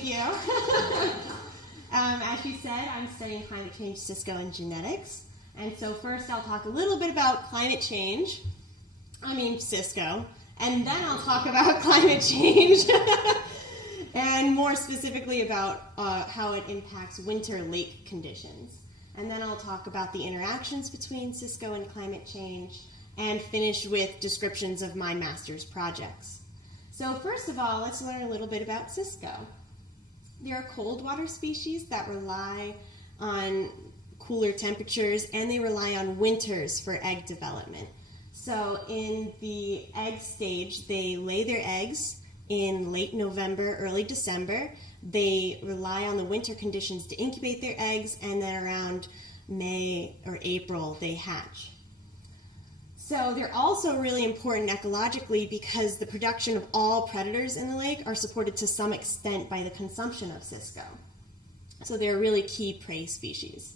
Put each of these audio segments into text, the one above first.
Thank you. As you said, I'm studying climate change, Cisco, and genetics. And so first I'll talk a little bit about climate change, Cisco, and then I'll talk about climate change, and more specifically about how it impacts winter lake conditions. And then I'll talk about the interactions between Cisco and climate change, and finish with descriptions of my master's projects. So first of all, let's learn a little bit about Cisco. There are cold water species that rely on cooler temperatures, and they rely on winters for egg development. So in the egg stage, they lay their eggs in late November, early December. They rely on the winter conditions to incubate their eggs, and then around May or April, they hatch. So they're also really important ecologically because the production of all predators in the lake are supported to some extent by the consumption of Cisco. So they're a really key prey species.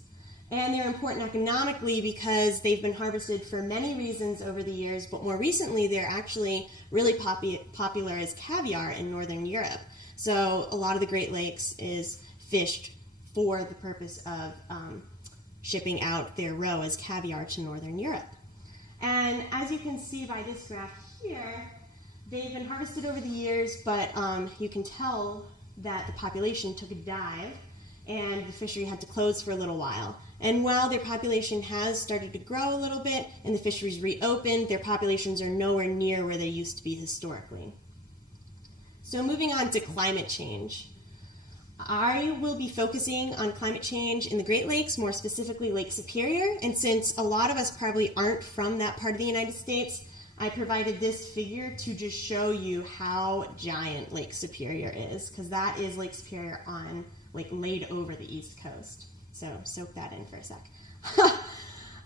And they're important economically because they've been harvested for many reasons over the years, but more recently they're actually really popular as caviar in Northern Europe. So a lot of the Great Lakes is fished for the purpose of shipping out their roe as caviar to Northern Europe. And as you can see by this graph here, they've been harvested over the years, but you can tell that the population took a dive and the fishery had to close for a little while. And while their population has started to grow a little bit and the fisheries reopened, their populations are nowhere near where they used to be historically. So moving on to climate change. I will be focusing on climate change in the Great Lakes, more specifically Lake Superior, and since a lot of us probably aren't from that part of the United States, I provided this figure to just show you how giant Lake Superior is, because that is Lake Superior laid over the East Coast. So soak that in for a sec.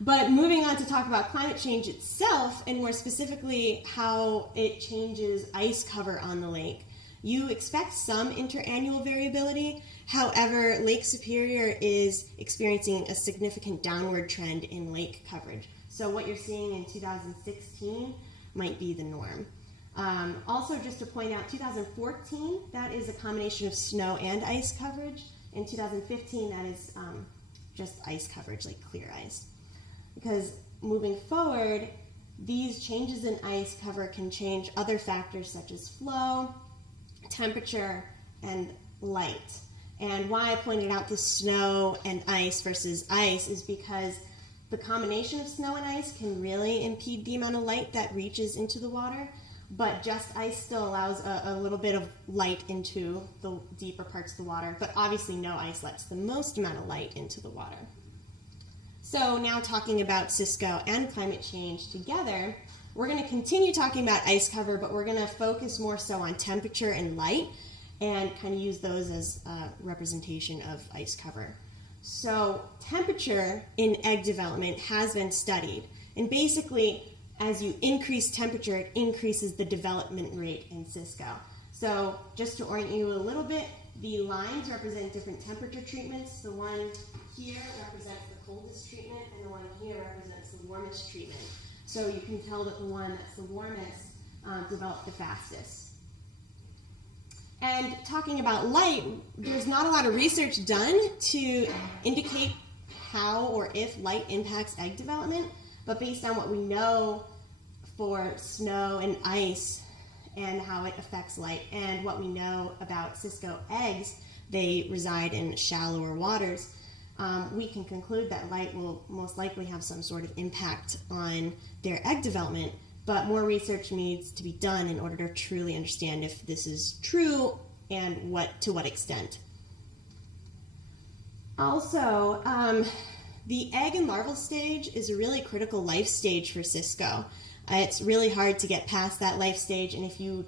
But moving on to talk about climate change itself, and more specifically how it changes ice cover on the lake. You expect some interannual variability. However, Lake Superior is experiencing a significant downward trend in lake coverage. So what you're seeing in 2016 might be the norm. Also, just to point out, 2014, that is a combination of snow and ice coverage. In 2015, that is just ice coverage, like clear ice. Because moving forward, these changes in ice cover can change other factors such as flow, temperature, and light. And why I pointed out the snow and ice versus ice is because the combination of snow and ice can really impede the amount of light that reaches into the water, but just ice still allows a little bit of light into the deeper parts of the water, but obviously no ice lets the most amount of light into the water. So now talking about Cisco and climate change together, we're going to continue talking about ice cover, but we're going to focus more so on temperature and light and kind of use those as a representation of ice cover. So temperature in egg development has been studied, and basically as you increase temperature, it increases the development rate in Cisco. So just to orient you a little bit, the lines represent different temperature treatments. The one here represents the coldest treatment, and the one here represents the warmest treatment. So you can tell that the one that's the warmest developed the fastest. And talking about light, there's not a lot of research done to indicate how or if light impacts egg development, but based on what we know for snow and ice and how it affects light, and what we know about Cisco eggs, they reside in shallower waters, we can conclude that light will most likely have some sort of impact on their egg development, but more research needs to be done in order to truly understand if this is true and to what extent. Also, the egg and larval stage is a really critical life stage for Cisco. It's really hard to get past that life stage, and if you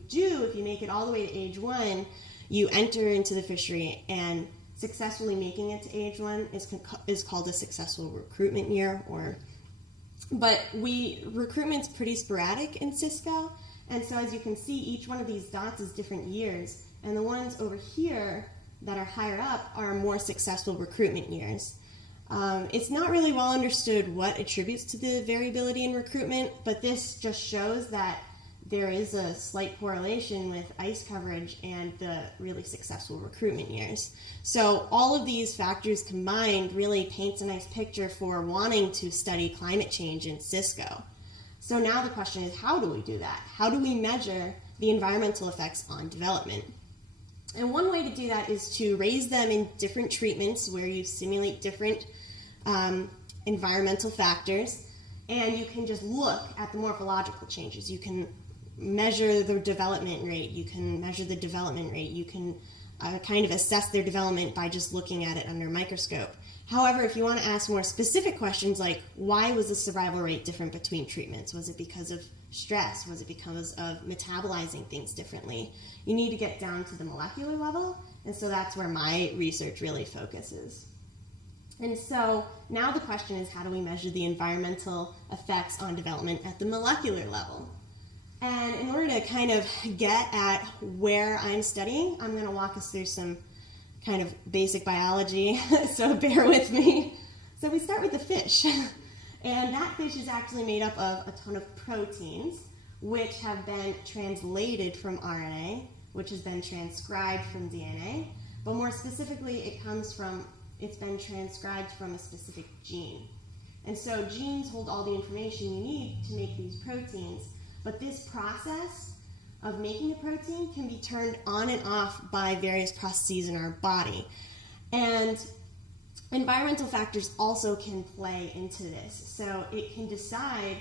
make it all the way to age 1, you enter into the fishery, and successfully making it to age 1 is called a successful recruitment year. But recruitment's pretty sporadic in Cisco, and so as you can see, each one of these dots is different years, and the ones over here that are higher up are more successful recruitment years. It's not really well understood what attributes to the variability in recruitment, but this just shows that there is a slight correlation with ice coverage and the really successful recruitment years. So all of these factors combined really paints a nice picture for wanting to study climate change in Cisco. So now the question is, how do we do that? How do we measure the environmental effects on development? And one way to do that is to raise them in different treatments where you simulate different environmental factors, and you can just look at the morphological changes. You can measure the development rate, you can measure the development rate, you can kind of assess their development by just looking at it under a microscope. However, if you want to ask more specific questions like, why was the survival rate different between treatments? Was it because of stress? Was it because of metabolizing things differently? You need to get down to the molecular level, and so that's where my research really focuses. And so now the question is, how do we measure the environmental effects on development at the molecular level? And in order to kind of get at where I'm studying, I'm going to walk us through some kind of basic biology, so bear with me. So we start with the fish. And that fish is actually made up of a ton of proteins, which have been translated from RNA, which has been transcribed from DNA. But more specifically, it's been transcribed from a specific gene. And so genes hold all the information you need to make these proteins. But this process of making a protein can be turned on and off by various processes in our body. And environmental factors also can play into this. So it can decide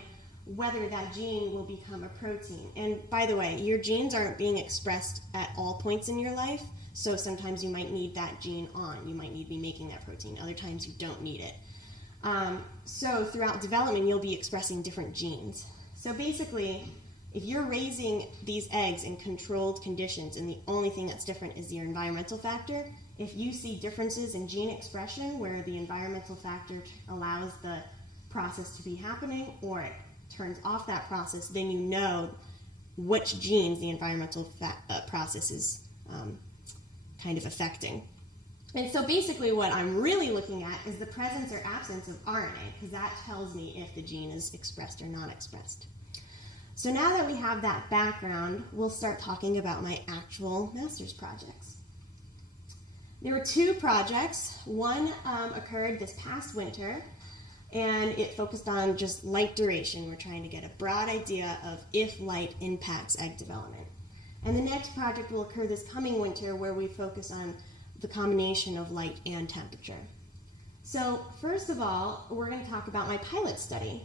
whether that gene will become a protein. And by the way, your genes aren't being expressed at all points in your life. So sometimes you might need that gene on. You might need to be making that protein. Other times you don't need it. So throughout development, you'll be expressing different genes. So basically, if you're raising these eggs in controlled conditions and the only thing that's different is your environmental factor, if you see differences in gene expression where the environmental factor allows the process to be happening or it turns off that process, then you know which genes the environmental process is kind of affecting. And so basically what I'm really looking at is the presence or absence of RNA, because that tells me if the gene is expressed or not expressed. So now that we have that background, we'll start talking about my actual master's projects. There were two projects. One occurred this past winter, and it focused on just light duration. We're trying to get a broad idea of if light impacts egg development. And the next project will occur this coming winter, where we focus on the combination of light and temperature. So first of all, we're going to talk about my pilot study.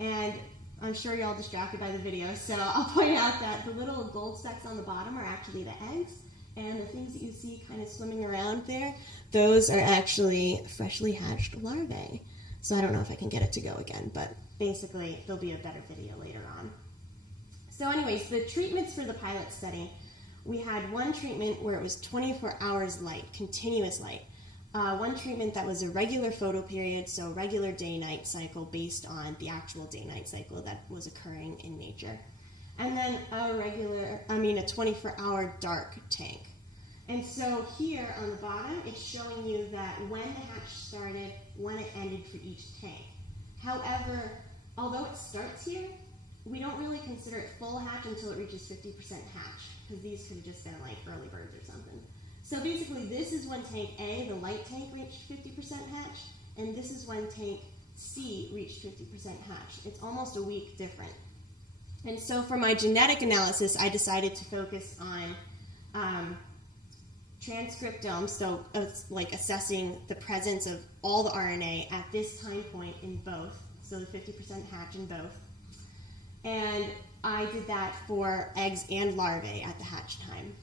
And I'm sure you're all distracted by the video, so I'll point out that the little gold specks on the bottom are actually the eggs, and the things that you see kind of swimming around there, those are actually freshly hatched larvae. So I don't know if I can get it to go again, but basically there'll be a better video later on. So anyways, the treatments for the pilot study, we had one treatment where it was 24 hours light, continuous light. One treatment that was a regular photo period, so regular day-night cycle based on the actual day-night cycle that was occurring in nature. And then a 24-hour dark tank. And so here on the bottom, it's showing you that when the hatch started, when it ended for each tank. However, although it starts here, we don't really consider it full hatch until it reaches 50% hatch, because these could have just been like early birds or something. So basically, this is when tank A, the light tank, reached 50% hatch, and this is when tank C reached 50% hatch. It's almost a week different. And so for my genetic analysis, I decided to focus on transcriptome, so like assessing the presence of all the RNA at this time point in both, so the 50% hatch in both. And I did that for eggs and larvae at the hatch time.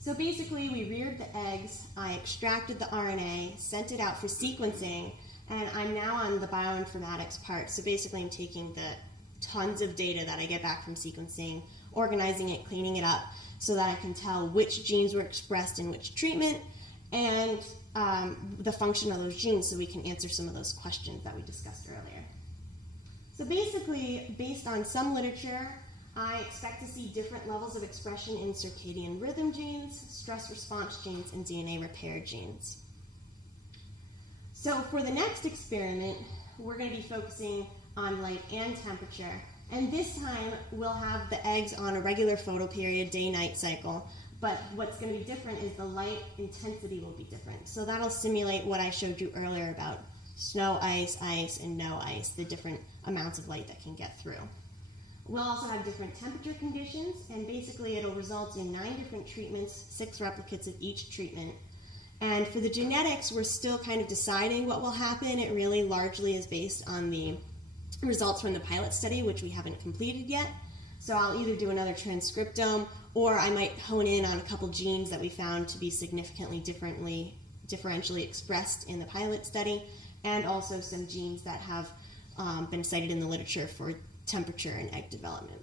So basically, we reared the eggs, I extracted the RNA, sent it out for sequencing, and I'm now on the bioinformatics part. So basically, I'm taking the tons of data that I get back from sequencing, organizing it, cleaning it up, so that I can tell which genes were expressed in which treatment, and the function of those genes, so we can answer some of those questions that we discussed earlier. So basically, based on some literature, I expect to see different levels of expression in circadian rhythm genes, stress response genes, and DNA repair genes. So for the next experiment, we're going to be focusing on light and temperature. And this time, we'll have the eggs on a regular photoperiod, day-night cycle. But what's going to be different is the light intensity will be different. So that'll simulate what I showed you earlier about snow, ice, and no ice, the different amounts of light that can get through. We'll also have different temperature conditions, and basically it'll result in 9 different treatments, 6 replicates of each treatment. And for the genetics, we're still kind of deciding what will happen. It really largely is based on the results from the pilot study, which we haven't completed yet. So I'll either do another transcriptome, or I might hone in on a couple genes that we found to be significantly differentially expressed in the pilot study, and also some genes that have been cited in the literature for temperature and egg development.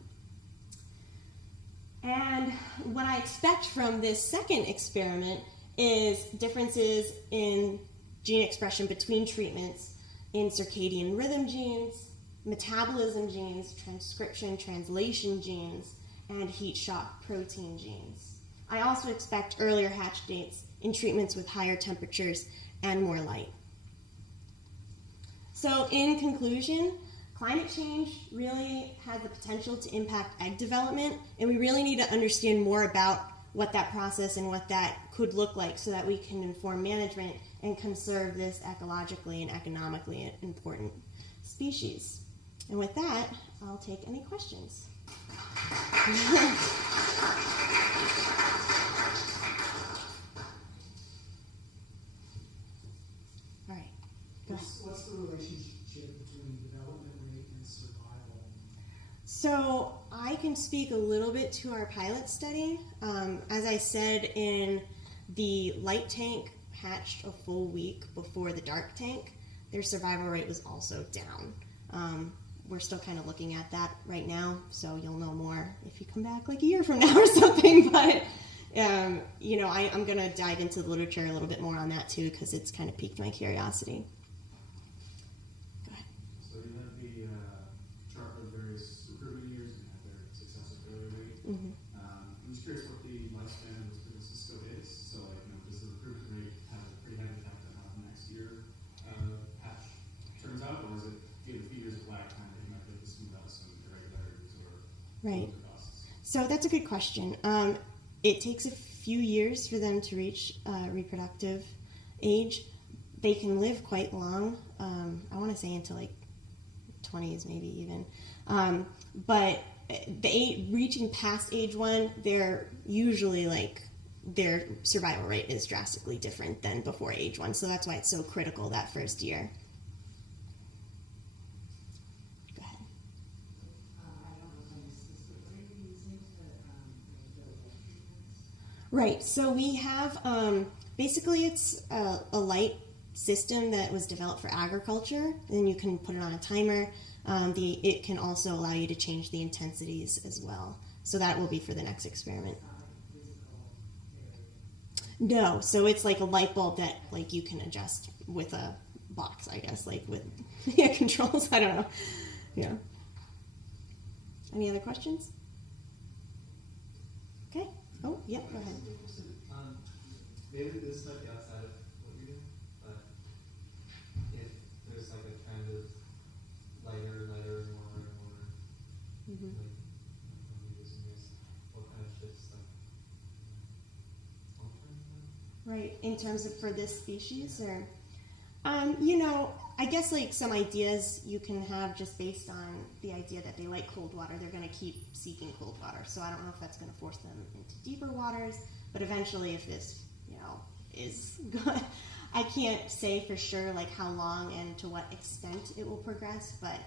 And what I expect from this second experiment is differences in gene expression between treatments in circadian rhythm genes, metabolism genes, transcription, translation genes, and heat shock protein genes. I also expect earlier hatch dates in treatments with higher temperatures and more light. So in conclusion, climate change really has the potential to impact egg development, and we really need to understand more about what that process and what that could look like so that we can inform management and conserve this ecologically and economically important species. And with that, I'll take any questions. All right, go ahead. What's the relationship between development rate and survival? So I can speak a little bit to our pilot study. As I said, in the light tank hatched a full week before the dark tank, their survival rate was also down. We're still kind of looking at that right now, so you'll know more if you come back like a year from now or something. But you know, I'm going to dive into the literature a little bit more on that too, because it's kind of piqued my curiosity. Go ahead. So you have the chart of various recruitment years and have their success or failure rate. Mm-hmm. I'm just curious what the lifespan of the Cisco is. So, like, you know, does the recruitment rate have a pretty heavy impact on how the next year hatch turns out, or is it, do you have a few years of lag time that you might be able to smooth out some irregularities or Right. costs? So that's a good question. It takes a few years for them to reach reproductive age. They can live quite long. I want to say until like 20s, maybe even. But reaching past age 1, they're usually like their survival rate is drastically different than before age 1. So that's why it's so critical that first year. Go ahead. Right, so we have, basically it's a light system that was developed for agriculture, and you can put it on a timer. It can also allow you to change the intensities as well. So that will be for the next experiment. No, so it's like a light bulb that like you can adjust with a box, I guess, like with controls, I don't know. Yeah. Any other questions? Okay. Oh, yeah, go ahead. Maybe this might be outside of what you do, but if there's like a trend of lighter, warmer, Mm-hmm. like years and years, what kind of shifts like altering that? Right, in terms of for this species, or you know, I guess like some ideas you can have just based on the idea that they like cold water. They're going to keep seeking cold water. So I don't know if that's going to force them into deeper waters. But eventually, if this, you know, is good, I can't say for sure like how long and to what extent it will progress. But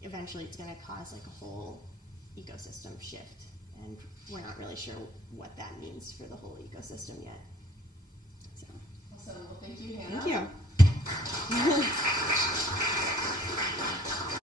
eventually, it's going to cause like a whole ecosystem shift, and we're not really sure what that means for the whole ecosystem yet. So. Awesome. Well, thank you, Hannah. Thank you.